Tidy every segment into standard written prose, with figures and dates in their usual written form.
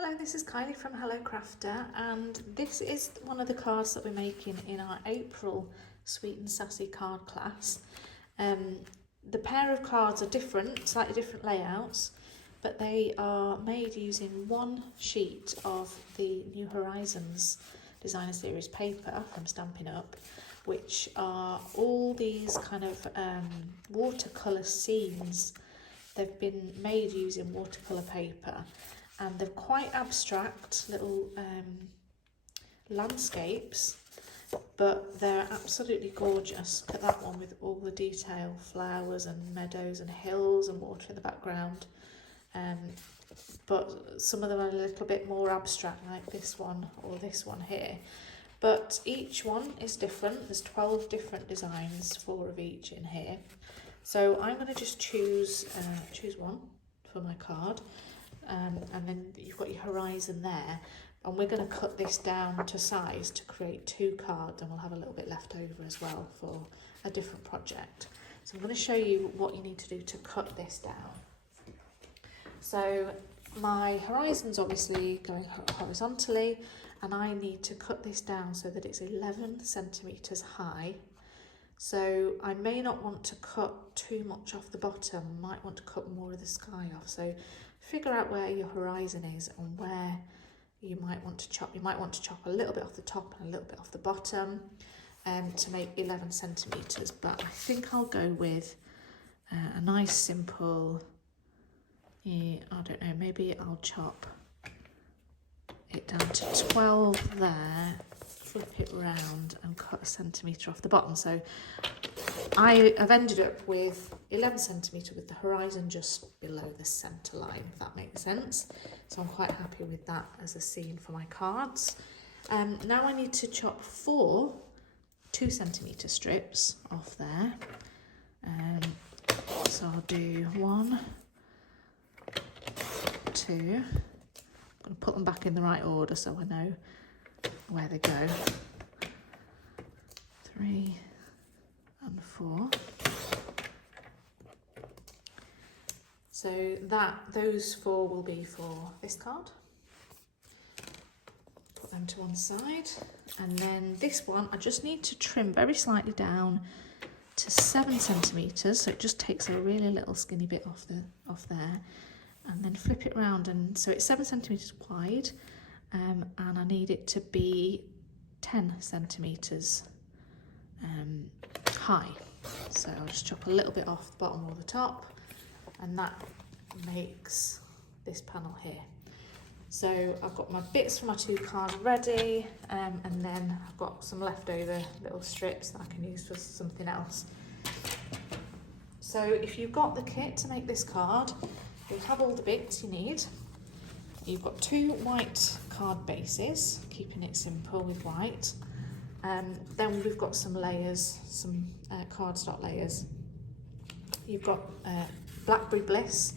Hello, this is Kylie from Hello Crafter, and this is one of the cards that we're making in our April Sweet and Sassy card class. The pair of cards are different, slightly different layouts, but they are made using one sheet of the New Horizons Designer Series paper from Stampin' Up, which are all these kind of watercolour scenes. They've been made using watercolour paper, and they're quite abstract little landscapes, but they're absolutely gorgeous. Look at that one with all the detail, flowers and meadows and hills and water in the background. But some of them are a little bit more abstract, like this one or this one here. But each one is different. There's 12 different designs, 4 of each in here. So I'm going to just choose one for my card. And then you've got your horizon there, and we're going to cut this down to size to create 2 cards, and we'll have a little bit left over as well for a different project. So I'm going to show you what you need to do to cut this down. So my horizon's obviously going horizontally, and I need to cut this down so that it's 11 centimetres high. So I may not want to cut too much off the bottom, I might want to cut more of the sky off. So figure out where your horizon is and where you might want to chop. You might want to chop a little bit off the top and a little bit off the bottom to make 11 centimetres. But I think I'll go with a nice simple, I don't know, maybe I'll chop it down to 12 there, flip it round and cut 1 centimetre off the bottom. So I have ended up with 11 centimetre with the horizon just below the centre line, if that makes sense. So I'm quite happy with that as a scene for my cards. Now I need to chop 4 2 centimetre strips off there. So I'll do 1, 2. I'm going to put them back in the right order so I know where they go. 3 and 4. So those 4 will be for this card. Put them to one side, and then this one I just need to trim very slightly down to 7 centimetres, so it just takes a really little skinny bit off there, and then flip it around, and so it's 7 centimetres wide, and I need it to be 10 centimetres high. So I'll just chop a little bit off the bottom or the top, and that makes this panel here. So I've got my bits for my 2 cards ready, and then I've got some leftover little strips that I can use for something else. So if you've got the kit to make this card, you'll have all the bits you need. You've got 2 white card bases, keeping it simple with white. Then we've got some layers, some cardstock layers. You've got Blackberry Bliss,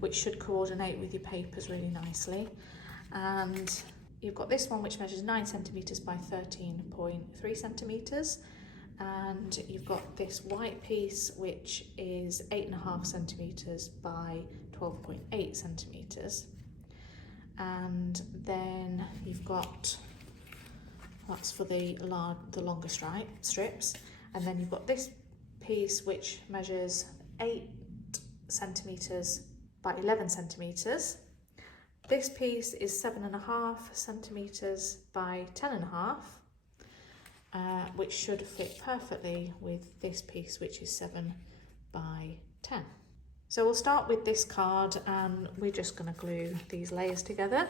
which should coordinate with your papers really nicely. And you've got this one, which measures 9 centimetres by 13.3 centimetres. And you've got this white piece, which is 8.5 centimetres by 12.8 centimetres. And then you've got, that's for the longer strips, and then you've got this piece which measures 8 centimetres by 11 centimetres. This piece is 7.5 centimetres by 10.5, which should fit perfectly with this piece, which is 7 by 10. So we'll start with this card, and we're just going to glue these layers together.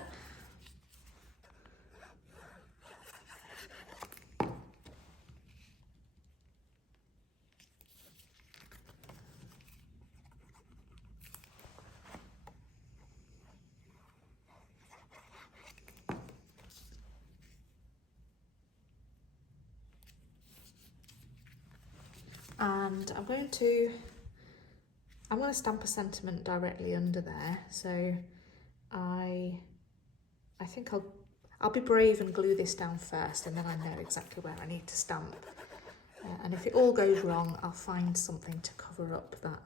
And I'm going to stamp a sentiment directly under there. So I think I'll be brave and glue this down first, and then I know exactly where I need to stamp. And if it all goes wrong, I'll find something to cover up that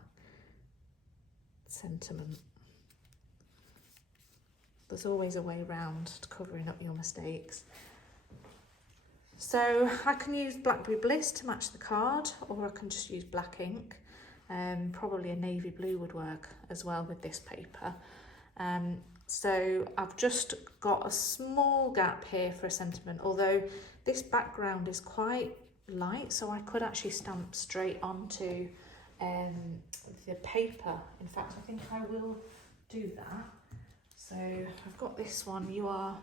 sentiment. there's always a way around to covering up your mistakes. So I can use Blackberry Bliss to match the card, or I can just use black ink. Probably a navy blue would work as well with this paper. So I've just got a small gap here for a sentiment, although this background is quite light, so I could actually stamp straight onto the paper. In fact, I think I will do that. So I've got this one, You Are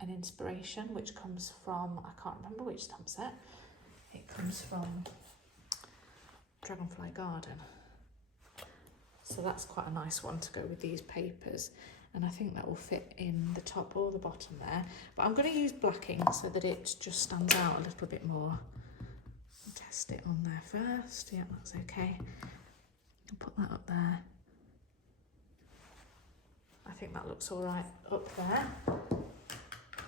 an Inspiration, which comes from, I can't remember which stamp set. It comes from Dragonfly Garden. So that's quite a nice one to go with these papers. And I think that will fit in the top or the bottom there. But I'm going to use black ink so that it just stands out a little bit more. I'll test it on there first. Yeah, that's okay. I'll put that up there. I think that looks all right up there.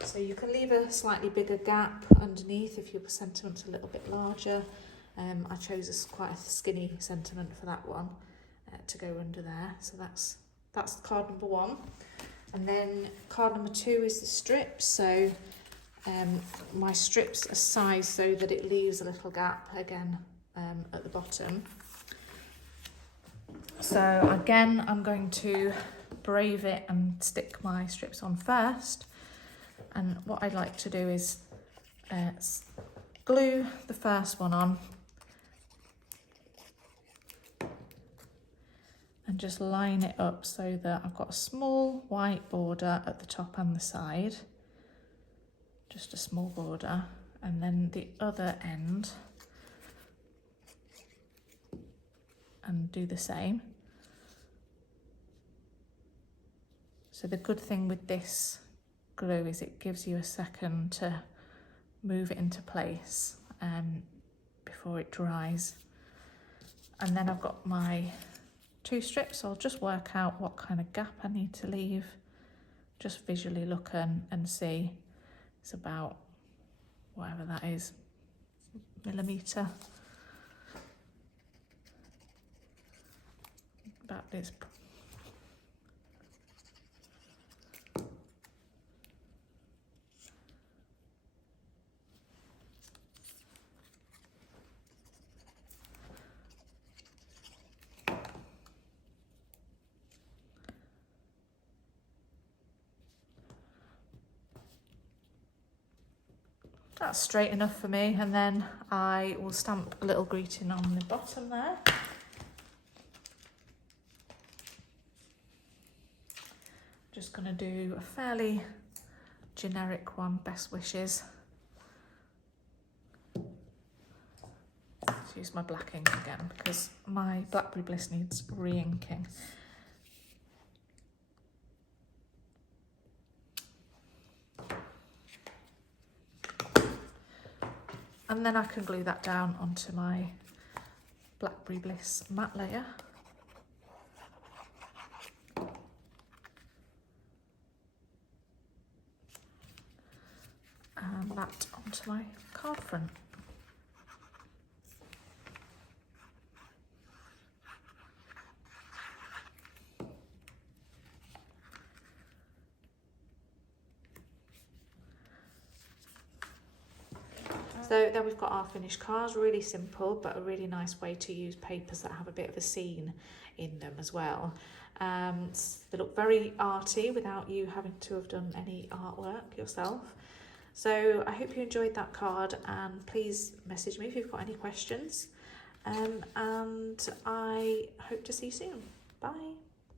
So you can leave a slightly bigger gap underneath if your sentiment's a little bit larger. I chose quite a skinny sentiment for that one to go under there. So that's card number 1. And then card number 2 is the strips. So my strips are sized so that it leaves a little gap again at the bottom. So again, I'm going to brave it and stick my strips on first. And what I'd like to do is glue the first one on and just line it up so that I've got a small white border at the top and the side, just a small border, and then the other end, and do the same. So the good thing with this glue is it gives you a second to move it into place before it dries. And then I've got my 2 strips, so I'll just work out what kind of gap I need to leave. Just visually look and see. It's about whatever that is, millimetre. About this. That's straight enough for me, and then I will stamp a little greeting on the bottom there. Just going to do a fairly generic one, best wishes. Let's use my black ink again because my Blackberry Bliss needs re-inking. And then I can glue that down onto my Blackberry Bliss matte layer. And that onto my card front. So then we've got our finished cards, really simple, but a really nice way to use papers that have a bit of a scene in them as well. They look very arty without you having to have done any artwork yourself. So I hope you enjoyed that card, and please message me if you've got any questions. And I hope to see you soon. Bye.